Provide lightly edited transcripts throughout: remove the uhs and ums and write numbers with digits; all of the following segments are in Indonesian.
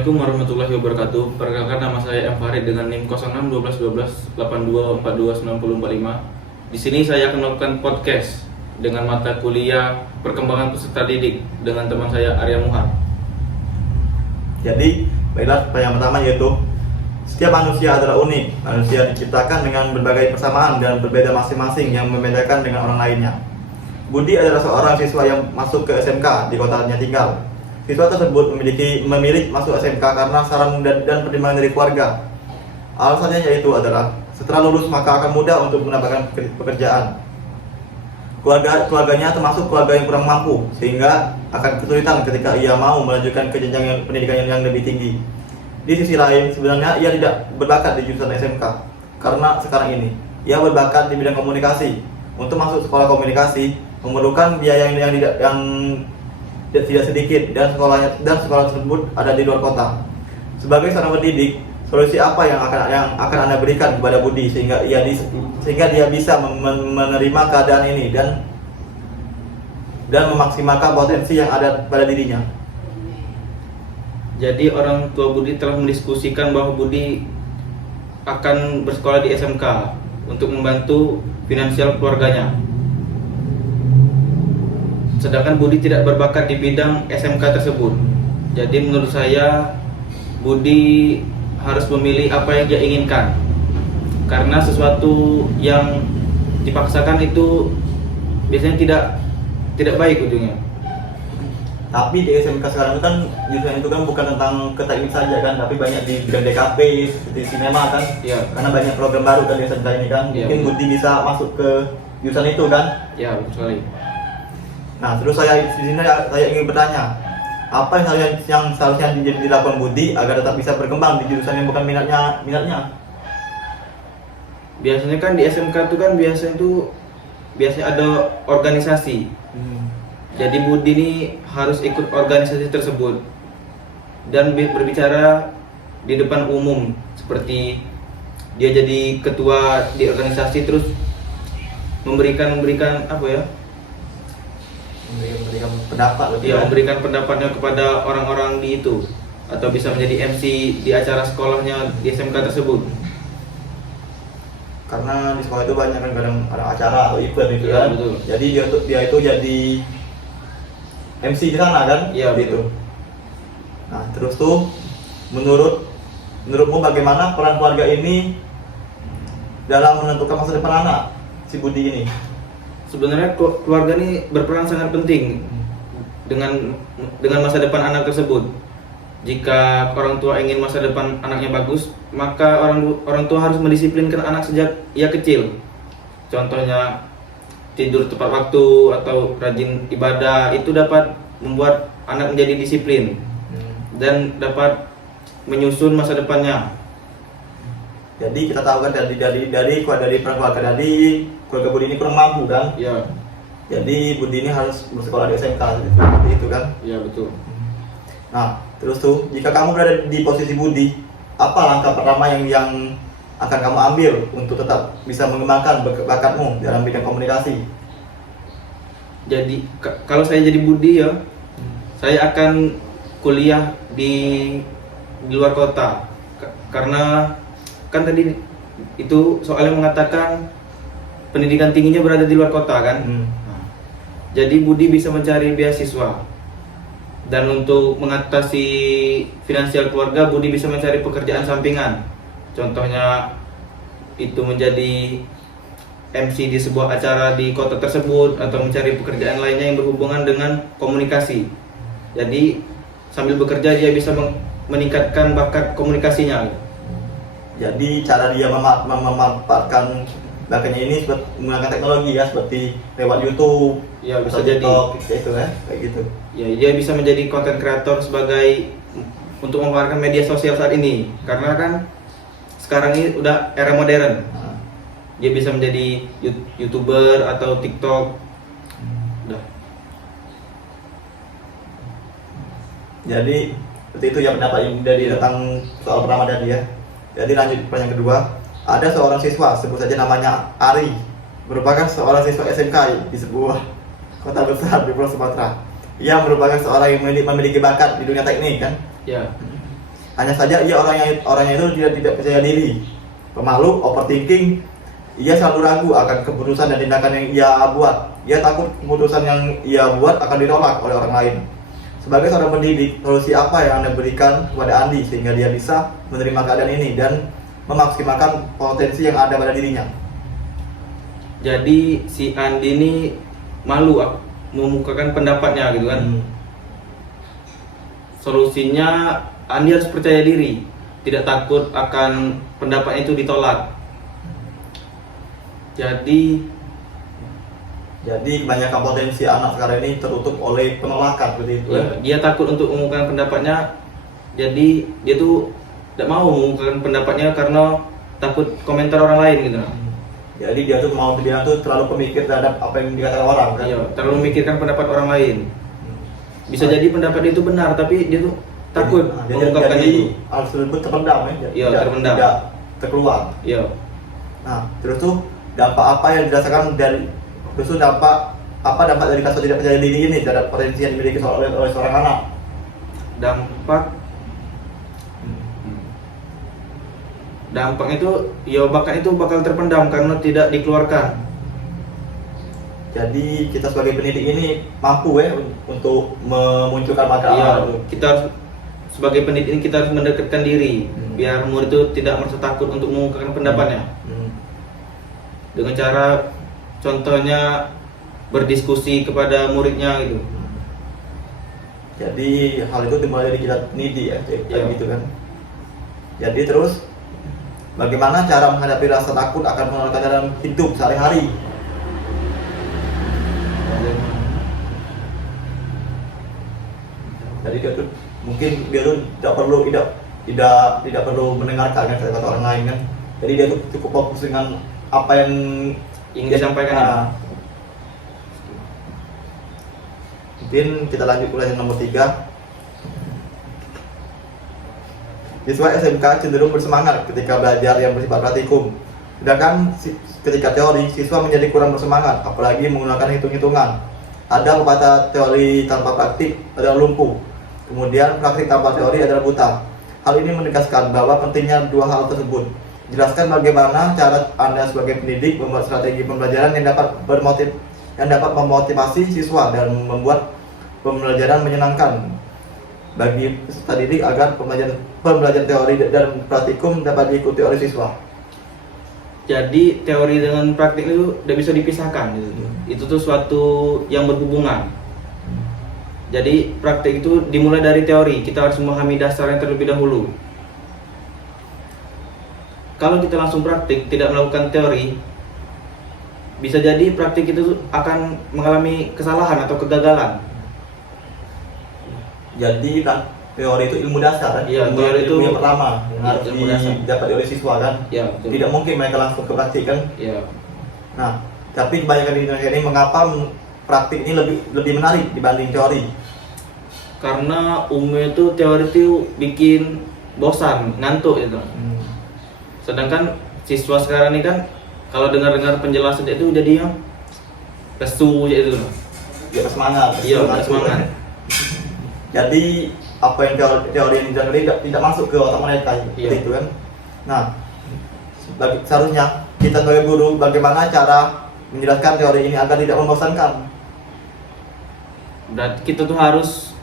Assalamualaikum warahmatullahi wabarakatuh. Perkenalkan, nama saya M. Farid dengan NIM 06 12 12 82 42 90 45. Di sini saya akan melakukan podcast dengan mata kuliah perkembangan peserta didik dengan teman saya Arya Muhar. Jadi, baiklah yang pertama yaitu setiap manusia adalah unik. Manusia diciptakan dengan berbagai persamaan dan berbeda masing-masing yang membedakan dengan orang lainnya. Budi adalah seorang siswa yang masuk ke SMK di kotanya tinggal. Siswa tersebut memilih masuk SMK karena saran dan pertimbangan dari keluarga. Alasannya yaitu adalah setelah lulus maka akan mudah untuk mendapatkan pekerjaan. Keluarganya termasuk keluarga yang kurang mampu, sehingga akan kesulitan ketika ia mau melanjutkan ke jenjang pendidikan yang lebih tinggi. Di sisi lain, sebenarnya ia tidak berbakat di jurusan SMK karena sekarang ini ia berbakat di bidang komunikasi. Untuk masuk sekolah komunikasi memerlukan biaya yang tidak sedikit, dan sekolah tersebut ada di luar kota. Sebagai seorang pendidik, solusi apa yang akan Anda berikan kepada Budi sehingga dia bisa menerima keadaan ini dan memaksimalkan potensi yang ada pada dirinya? Jadi orang tua Budi telah mendiskusikan bahwa Budi akan bersekolah di SMK untuk membantu finansial keluarganya. Sedangkan Budi tidak berbakat di bidang SMK tersebut. Jadi menurut saya Budi harus memilih apa yang dia inginkan. Karena sesuatu yang dipaksakan itu biasanya tidak baik ujungnya. Tapi di SMK sekarang itu kan jurusan itu kan bukan tentang keteknik saja kan, tapi banyak di bidang DKP, seperti sinema kan. Ya. Karena banyak program baru kan di SMK ini kan. Ya, mungkin Budi bisa masuk ke jurusan itu kan. Ya, betul sekali. Nah, Terus saya ingin bertanya, apa yang seharusnya dilakukan Budi agar tetap bisa berkembang di jurusan yang bukan minatnya? biasanya kan di SMK itu kan biasanya ada organisasi. Jadi Budi ini harus ikut organisasi tersebut dan berbicara di depan umum, seperti dia jadi ketua di organisasi, terus memberikan apa ya? Memberikan pendapat memberikan pendapatnya kepada orang-orang di itu, atau bisa menjadi MC di acara sekolahnya di SMK tersebut. Karena di sekolah itu banyak kan kadang ada acara atau event gitu Ya, kan. betul. Jadi dia itu jadi MC di sana kan. Iya, gitu. Nah, terus tuh menurutmu bagaimana peran keluarga ini dalam menentukan masa depan anak si Budi ini? Sebenarnya keluarga ini berperan sangat penting dengan masa depan anak tersebut. Jika orang tua ingin masa depan anaknya bagus, maka orang tua harus mendisiplinkan anak sejak ia kecil. Contohnya tidur tepat waktu atau rajin ibadah, itu dapat membuat anak menjadi disiplin dan dapat menyusun masa depannya. Jadi kita tahu kan dari peran keluarga keluarga Budi ini kurang mampu kan. Ya. Jadi Budi ini harus bersekolah di SMK seperti itu kan. Ya, betul. Nah, terus tuh jika kamu berada di posisi Budi, apa langkah pertama yang akan kamu ambil untuk tetap bisa mengembangkan bakatmu dalam bidang komunikasi? Jadi kalau saya jadi Budi ya, saya akan kuliah di luar kota. Karena kan tadi itu soalnya mengatakan pendidikan tingginya berada di luar kota kan. Nah, jadi Budi bisa mencari beasiswa, dan untuk mengatasi finansial keluarga, Budi bisa mencari pekerjaan sampingan. Contohnya itu menjadi MC di sebuah acara di kota tersebut, atau mencari pekerjaan lainnya yang berhubungan dengan komunikasi. Jadi sambil bekerja dia bisa meningkatkan bakat komunikasinya. Jadi cara dia memanfaatkan bakatnya ini seperti menggunakan teknologi ya, seperti lewat YouTube, Ya, bisa atau jadi. TikTok, itu ya, kayak gitu. Ya, dia bisa menjadi konten kreator untuk memanfaatkan media sosial saat ini. Karena kan sekarang ini udah era modern. Nah, Dia bisa menjadi YouTuber atau TikTok. Udah. Jadi seperti itu ya pendapat dari tentang soal pertama tadi ya. Jadi lanjut pertanyaan kedua. Ada seorang siswa, sebut saja namanya Ari, merupakan seorang siswa SMK di sebuah kota besar di Pulau Sumatera. Ia merupakan seorang yang memiliki bakat di dunia teknik kan. Ya. Hanya saja ia orangnya itu tidak percaya diri, pemalu, overthinking. Ia selalu ragu akan keputusan dan tindakan yang ia buat. Ia takut keputusan yang ia buat akan ditolak oleh orang lain. Sebagai seorang pendidik, solusi apa yang Anda berikan kepada Andi sehingga dia bisa menerima keadaan ini dan memaksimalkan potensi yang ada pada dirinya? Jadi si Andi ini malu memukakan pendapatnya gitu kan. Solusinya Andi harus percaya diri, tidak takut akan pendapatnya itu ditolak. Jadi kebanyakan potensi anak sekarang ini tertutup oleh penolakan seperti itu. ya, dia takut untuk mengungkapkan pendapatnya. Jadi dia tuh tidak mau mengungkapkan pendapatnya karena takut komentar orang lain gitu. Jadi dia tuh terlalu pemikir terhadap apa yang dikatakan orang kan. Iya, terlalu memikirkan pendapat orang lain. Bisa jadi pendapat dia itu benar, tapi dia tuh takut mengungkapkan itu. Hal tersebut terpendam ya. Iya, terpendam. Tidak terkeluar. Iya. Nah, terus tuh dampak apa yang dirasakan dampak dari kasus tidak percaya diri ini terhadap potensi yang dimiliki oleh seorang anak? Dampaknya itu ya bakat itu bakal terpendam karena tidak dikeluarkan. Jadi kita sebagai pendidik ini mampu ya untuk memunculkan bakat Iya, anak. kita harus sebagai pendidik ini kita harus mendekatkan diri biar murid itu tidak merasa takut untuk mengungkapkan pendapatnya. Dengan cara contohnya berdiskusi kepada muridnya gitu. Jadi hal itu dimulai dari kita pendidik ya, Iya. gitu kan. Jadi terus bagaimana cara menghadapi rasa takut akan penolakan dalam hidup sehari-hari? Jadi dia tuh mungkin tidak perlu mendengarkan kan kata orang lain kan. Jadi dia tuh cukup fokus dengan apa yang Ingin disampaikan ya? Mungkin kita lanjut ke nomor 3. Siswa SMK cenderung bersemangat ketika belajar yang bersifat praktikum. Sedangkan ketika teori, siswa menjadi kurang bersemangat, apalagi menggunakan hitung-hitungan. Ada pepatah teori tanpa praktik adalah lumpuh. Kemudian praktik tanpa teori adalah buta. Hal ini menegaskan bahwa pentingnya dua hal tersebut. Jelaskan bagaimana cara Anda sebagai pendidik membuat strategi pembelajaran yang dapat memotivasi siswa dan membuat pembelajaran menyenangkan bagi peserta didik agar pembelajaran teori dan praktikum dapat diikuti oleh siswa. Jadi teori dengan praktik itu tidak bisa dipisahkan gitu. Itu tuh suatu yang berhubungan. Jadi praktik itu dimulai dari teori. Kita harus memahami dasarnya terlebih dahulu. Kalau kita langsung praktik, tidak melakukan teori, bisa jadi praktik itu akan mengalami kesalahan atau kegagalan. Jadi kan teori itu ilmu dasar kan? Iya, teori itu yang pertama yang harus didapat oleh siswa kan? Ya, betul. Tidak mungkin mereka langsung ke praktik kan? Ya. Nah, tapi kebanyakan di Indonesia ini mengapa praktik ini lebih menarik dibanding teori? Karena umumnya itu teori itu bikin bosan, ngantuk gitu. Sedangkan siswa sekarang ini kan kalau dengar-dengar penjelasan itu jadi yang lesu gitu. Ya semangat. Iya, semangat. Jadi apa yang teori yang dijelaskan tidak masuk ke otak mereka Iya. itu kan. Nah, seharusnya kita sebagai guru bagaimana cara menjelaskan teori ini agar tidak membosankan. Dan kita tuh harus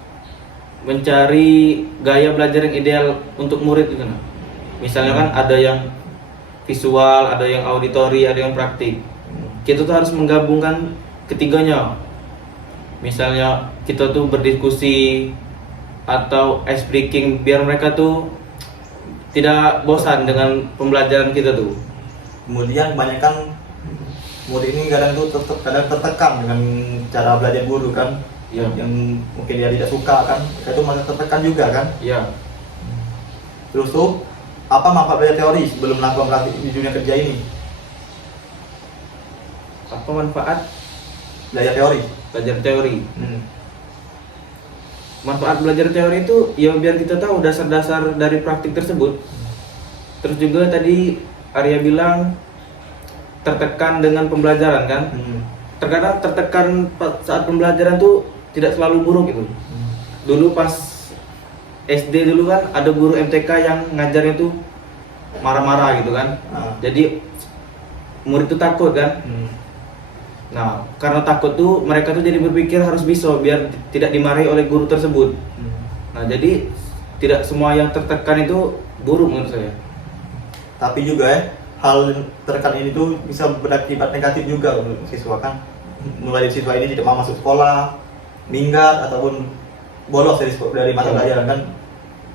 mencari gaya belajar yang ideal untuk murid gitu. Misalnya kan ada yang visual, ada yang auditori, ada yang praktik. Kita tuh harus menggabungkan ketiganya. Misalnya kita tuh berdiskusi atau ice breaking biar mereka tuh tidak bosan dengan pembelajaran kita tuh. Kemudian kebanyakan murid ini kadang tertekan dengan cara belajar guru kan. Iya. Yang mungkin dia tidak suka kan, itu malah tertekan juga kan. Iya. Terus tuh apa manfaat belajar teori sebelum melakukan praktik di dunia kerja ini? Apa manfaat Belajar teori. belajar teori? Manfaat belajar teori itu ya biar kita tahu dasar-dasar dari praktik tersebut. Terus juga tadi Arya bilang tertekan dengan pembelajaran kan. Terkadang tertekan saat pembelajaran tuh tidak selalu buruk itu. Dulu pas SD dulu kan ada guru MTK yang ngajarnya tuh marah-marah gitu kan. Jadi murid tuh takut kan. Nah, karena takut tuh mereka tuh jadi berpikir harus bisa biar tidak dimarahi oleh guru tersebut. Nah, jadi tidak semua yang tertekan itu buruk menurut saya. Tapi juga ya, hal tertekan ini tuh bisa berakibat negatif juga untuk siswa kan. Mulai dari siswa ini tidak mau masuk sekolah, minggat ataupun bolos dari mata pelajaran kan.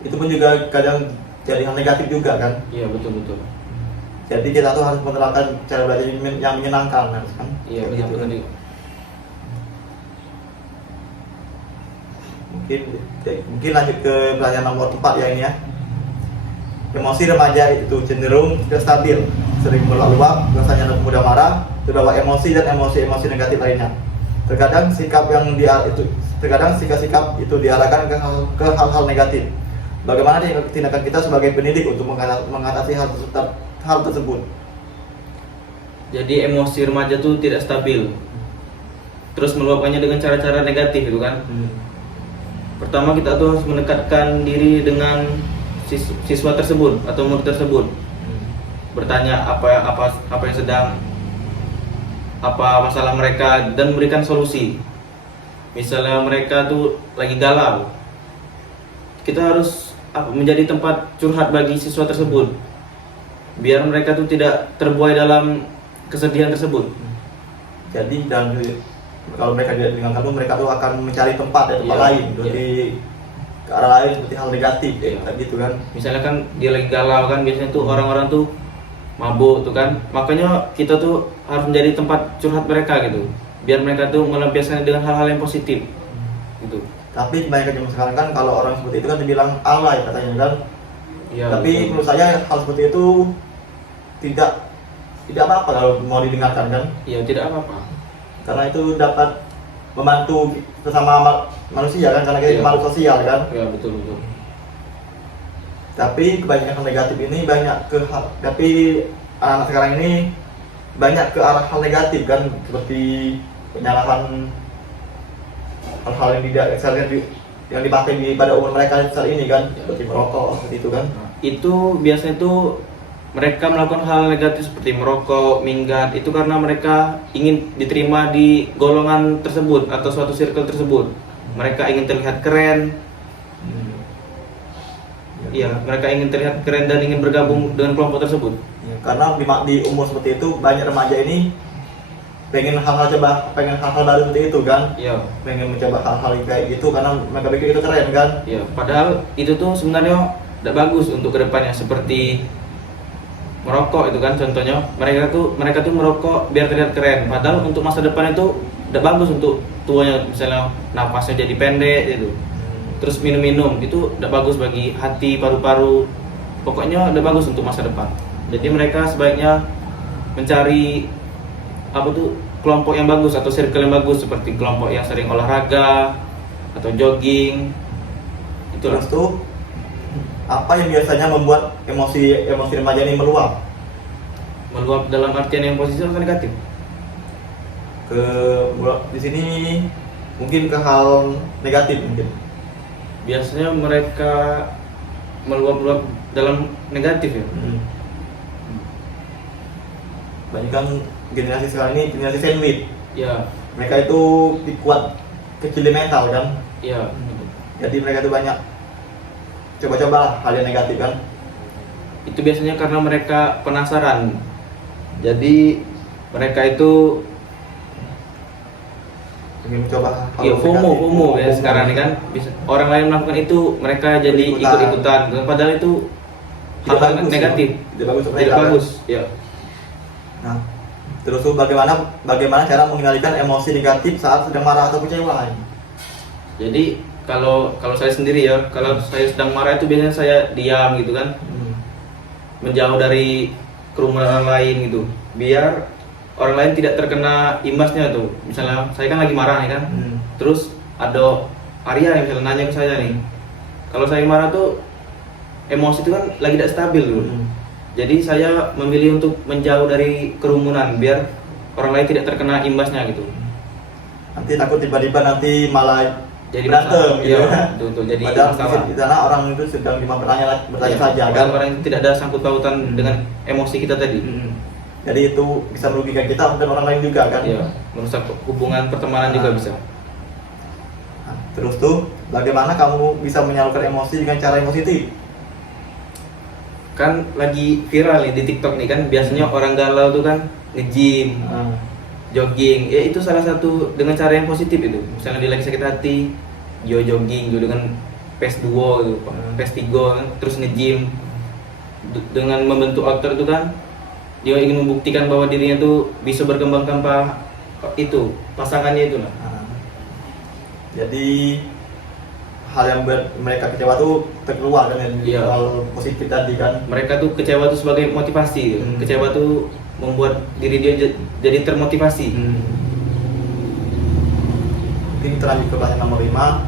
Itu pun juga kadang jadi hal negatif juga kan. Iya, betul. Jadi kita tuh harus menerapkan cara belajar yang menyenangkan kan. Iya, gitu. benar. Mungkin lanjut ke pelajaran nomor 4 ya ini ya. Emosi remaja itu cenderung tidak stabil, sering meluap, rasanya mudah marah, terbawa emosi dan emosi-emosi negatif lainnya. Terkadang sikap itu diarahkan ke hal-hal negatif. Bagaimana tindakan kita sebagai pendidik untuk mengatasi hal tersebut? Jadi emosi remaja tuh tidak stabil. Terus meluapkannya dengan cara-cara negatif itu kan. Pertama kita tuh harus mendekatkan diri dengan siswa tersebut atau murid tersebut. Bertanya apa yang sedang, apa masalah mereka dan memberikan solusi. Misalnya mereka tuh lagi galau, kita harus menjadi tempat curhat bagi siswa tersebut, biar mereka tuh tidak terbuai dalam kesedihan tersebut. Jadi kalau mereka tidak dengan kamu, mereka tuh akan mencari tempat lain, di ke arah lain seperti hal negatif, gitu kan. Misalnya kan dia lagi galau kan, biasanya tuh orang-orang tuh mabuk tuh kan, makanya kita tuh harus menjadi tempat curhat mereka gitu, biar mereka tuh melampiaskan dengan hal-hal yang positif gitu. Tapi banyak zaman sekarang kan kalau orang seperti itu kan dibilang alay katanya kan. Ya, tapi betul. Menurut saya hal seperti itu tidak apa-apa kalau mau didengarkan kan. Iya, tidak apa-apa. Karena itu dapat membantu sesama manusia kan, karena kita makhluk sosial kan. Iya, betul. Tapi kebanyakan negatif ini tapi anak-anak sekarang ini banyak ke arah hal negatif kan, seperti penyalahan hal-hal yang dipakai pada umur mereka saat ini kan, seperti merokok, seperti itu kan. Itu biasanya tuh mereka melakukan hal negatif seperti merokok, minggat, itu karena mereka ingin diterima di golongan tersebut atau suatu circle tersebut. Mereka ingin terlihat keren. Iya, mereka ingin terlihat keren dan ingin bergabung dengan kelompok tersebut. Ya, karena di umur seperti itu banyak remaja ini pengen hal-hal baru seperti itu kan. Iya. Pengen mencoba hal-hal kayak gitu karena mereka pikir itu keren kan. Iya. Padahal itu tuh sebenarnya tidak bagus untuk kedepannya, seperti merokok itu kan contohnya. Mereka tuh merokok biar terlihat keren. Padahal untuk masa depan itu tidak bagus untuk tuanya, misalnya napasnya jadi pendek gitu. Terus minum itu tidak bagus bagi hati, paru-paru. Pokoknya tidak bagus untuk masa depan. Jadi mereka sebaiknya mencari kelompok yang bagus atau circle yang bagus, seperti kelompok yang sering olahraga atau jogging. Terus tuh apa yang biasanya membuat emosi remaja ini meluap? Meluap dalam artian yang positif atau negatif? Di sini mungkin ke hal negatif mungkin. Biasanya mereka meluap dalam negatif ya. Banyak kan generasi sekarang ini generasi sandwich. Ya. Mereka itu kuat kecil mental kan. Iya. Jadi mereka itu banyak coba-coba hal yang negatif kan. Itu biasanya karena mereka penasaran. Jadi mereka itu ingin mencoba hal FOMO ya sekarang ini kan. Orang lain melakukan itu, mereka jadi ikut-ikutan. Padahal itu hal negatif. Tidak bagus. Ya. Nah, terus bagaimana cara mengendalikan emosi negatif saat sedang marah atau kecewa? Jadi kalau saya sendiri ya, kalau saya sedang marah itu biasanya saya diam gitu kan, menjauh dari kerumunan lain gitu, biar orang lain tidak terkena imbasnya tuh. Misalnya saya kan lagi marah nih kan, terus ada Arya yang misalnya nanya ke saya nih, kalau saya marah tuh emosi itu kan lagi tidak stabil tuh. Jadi saya memilih untuk menjauh dari kerumunan biar orang lain tidak terkena imbasnya gitu. Nanti takut tiba-tiba nanti malah jadi berantem masalah. gitu. Iya, betul. Jadi Padahal masalah. di sana orang itu sedang cuma bertanya Iya, saja padahal kan. orang itu tidak ada sangkut pautan dengan emosi kita tadi. Jadi itu bisa merugikan kita dan orang lain juga kan. Iya, merusak hubungan pertemanan juga bisa. Nah, terus tuh bagaimana kamu bisa menyalurkan emosi dengan cara yang positif? Kan lagi viral nih di TikTok nih kan, biasanya orang galau tuh kan nge-gym, jogging. Ya itu salah satu dengan cara yang positif itu. Misalnya dia lagi sakit hati, dia jogging gitu dengan pace 2 gitu, pace 3 kan, terus nge-gym. Dengan membentuk outer itu kan dia ingin membuktikan bahwa dirinya tuh bisa berkembang tanpa itu pasangannya itu lah. Jadi hal yang mereka kecewa tuh terkeluar kan Iya. hal positif tadi kan. Mereka tuh kecewa tuh sebagai motivasi. Kecewa tuh membuat diri dia jadi termotivasi. Mungkin terlanjut ke pertanyaan nomor 5.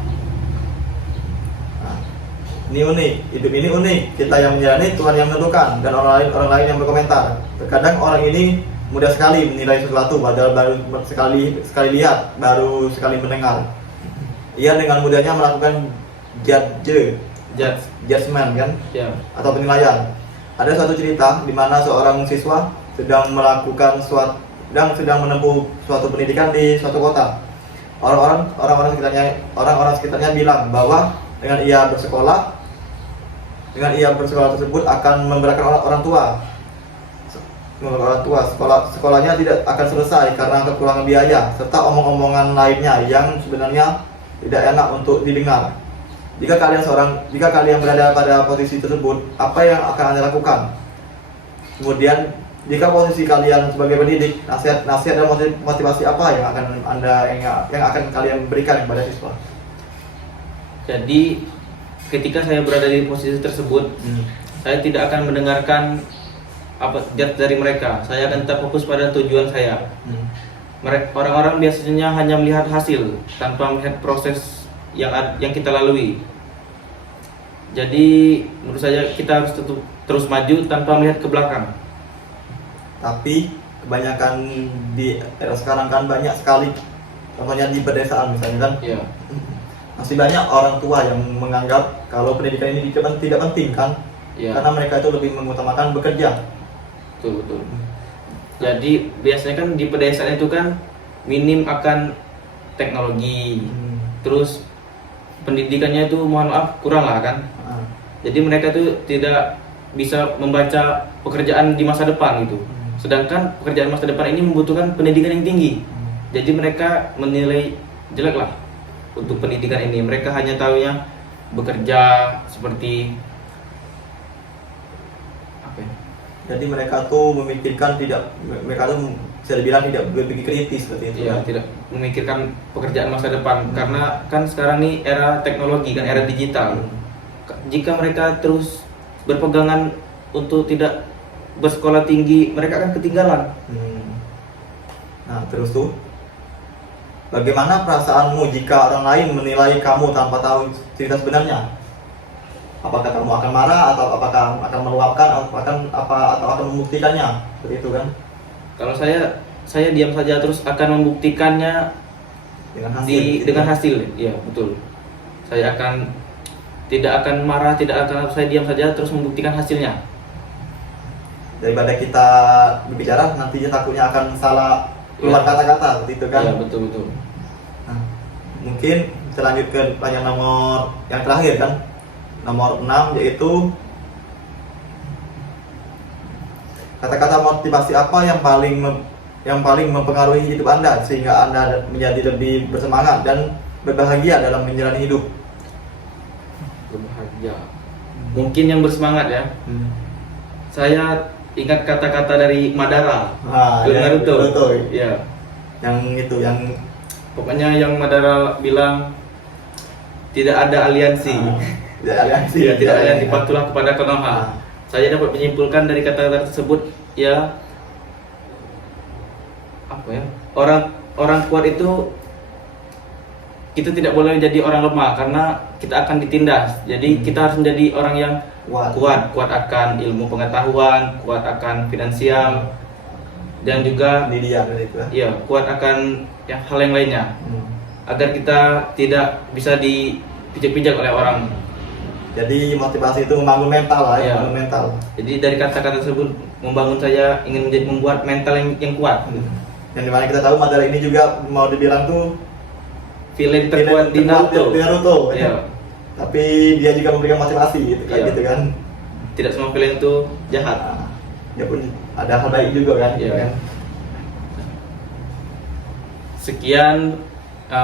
Nah, ini unik, hidup ini unik. Kita yang menjalani, Tuhan yang menentukan, dan orang lain yang berkomentar. Terkadang orang ini mudah sekali menilai sesuatu, padahal baru sekali lihat, baru sekali mendengar. Ia dengan mudahnya melakukan judgment kan, Ya. atau penilaian. Ada suatu cerita di mana seorang siswa sedang sedang menempuh suatu pendidikan di suatu kota. Orang-orang sekitarnya bilang bahwa dengan ia bersekolah tersebut akan memberatkan orang tua. Sekolahnya tidak akan selesai karena kekurangan biaya serta omong-omongan lainnya yang sebenarnya tidak enak untuk didengar. Jika kalian berada pada posisi tersebut, apa yang akan Anda lakukan? Kemudian, jika posisi kalian sebagai pendidik, nasihat dan motivasi apa yang akan kalian berikan kepada siswa? Jadi ketika saya berada di posisi tersebut, saya tidak akan mendengarkan apa judge dari mereka. Saya akan tetap fokus pada tujuan saya. Orang-orang biasanya hanya melihat hasil tanpa melihat proses yang kita lalui. Jadi menurut saya kita harus terus maju tanpa melihat ke belakang. Tapi kebanyakan di era sekarang kan banyak sekali, contohnya di pedesaan misalnya kan, Iya. masih banyak orang tua yang menganggap kalau pendidikan ini tidak penting kan, karena mereka itu lebih mengutamakan bekerja. Betul. Jadi biasanya kan di pedesaan itu kan minim akan teknologi, terus pendidikannya itu mohon maaf kurang lah kan. Jadi mereka tuh tidak bisa membaca pekerjaan di masa depan gitu. Sedangkan pekerjaan masa depan ini membutuhkan pendidikan yang tinggi. Jadi mereka menilai jelek lah untuk pendidikan ini. Mereka hanya tahunya bekerja seperti apa ya? Jadi mereka tuh mereka tuh bisa dibilang tidak berpikir kritis seperti itu. Iya, tidak memikirkan pekerjaan masa depan karena kan sekarang nih era teknologi kan, era digital. Jika mereka terus berpegangan untuk tidak bersekolah tinggi, mereka akan ketinggalan. Nah, terus tuh bagaimana perasaanmu jika orang lain menilai kamu tanpa tahu cerita sebenarnya? Apakah kamu akan marah atau apakah akan meluapkan atau akan membuktikannya? Seperti itu kan? Kalau saya diam saja terus akan membuktikannya dengan hasil. Iya, betul. Saya tidak akan marah, saya diam saja terus membuktikan hasilnya. Daripada kita berbicara nantinya takutnya akan salah keluar kata-kata seperti itu kan? Iya, betul. Nah, mungkin kita lanjut ke pertanyaan nomor yang terakhir kan, nomor 6, yaitu kata-kata motivasi apa yang paling mempengaruhi hidup Anda sehingga Anda menjadi lebih bersemangat dan berbahagia dalam menjalani hidup? Berbahagia. Mungkin yang bersemangat ya. Saya ingat kata-kata dari Madara, Naruto. Iya. Yang Pokoknya yang Madara bilang tidak ada aliansi. Tidak ada aliansi, patuhlah kepada Konoha. Saya dapat menyimpulkan dari kata-kata tersebut ya apa ya? Orang kuat itu kita tidak boleh jadi orang lemah karena kita akan ditindas. Jadi kita harus menjadi orang yang kuat akan ilmu pengetahuan, kuat akan finansial, dan juga pendidikan itu ya kuat akan hal yang lainnya. agar kita tidak bisa dipijak-pijak oleh orang. Jadi motivasi itu membangun mental lah, Iya. membangun mental. Jadi dari kata-kata tersebut membangun saya ingin membuat mental yang kuat. Yang dimana kita tahu materi ini juga mau dibilang tuh Villain terkuat di Naruto. Di Naruto. Iya. Tapi dia juga memberikan motivasi gitu, kayak Iya. gitu kan. Tidak semua villain itu jahat. Nah, dia pun ada hal baik juga kan. Iya. Gitu kan. Sekian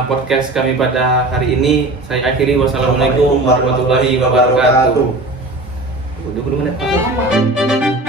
podcast kami pada hari ini. Saya akhiri. Wassalamualaikum warahmatullahi wabarakatuh. Udah menit.